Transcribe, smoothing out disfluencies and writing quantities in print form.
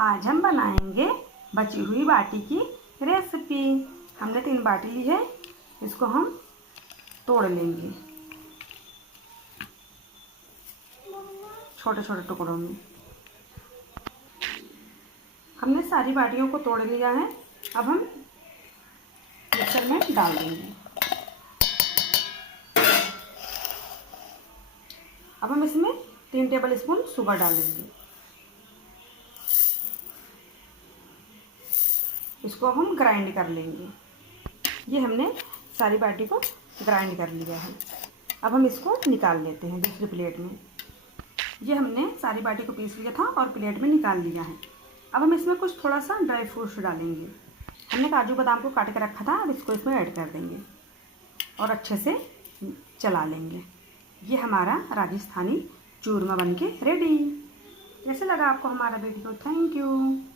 आज हम बनाएंगे बची हुई बाटी की रेसिपी। हमने 3 बाटी ली है, इसको हम तोड़ लेंगे छोटे छोटे टुकड़ों में। हमने सारी बाटियों को तोड़ लिया है। अब हम मिक्सर में डाल देंगे। अब हम इसमें 3 टेबल स्पून शुगर डालेंगे। इसको हम ग्राइंड कर लेंगे। ये हमने सारी बाटी को ग्राइंड कर लिया है। अब हम इसको निकाल लेते हैं दूसरी प्लेट में। ये हमने सारी बाटी को पीस लिया था और प्लेट में निकाल लिया है। अब हम इसमें कुछ थोड़ा सा ड्राई फ्रूट्स डालेंगे। हमने काजू बादाम को काट के रखा था, अब इसको इसमें ऐड कर देंगे और अच्छे से चला लेंगे। ये हमारा राजस्थानी चूरमा बनके रेडी। कैसे लगा आपको हमारा वीडियो? Thank you.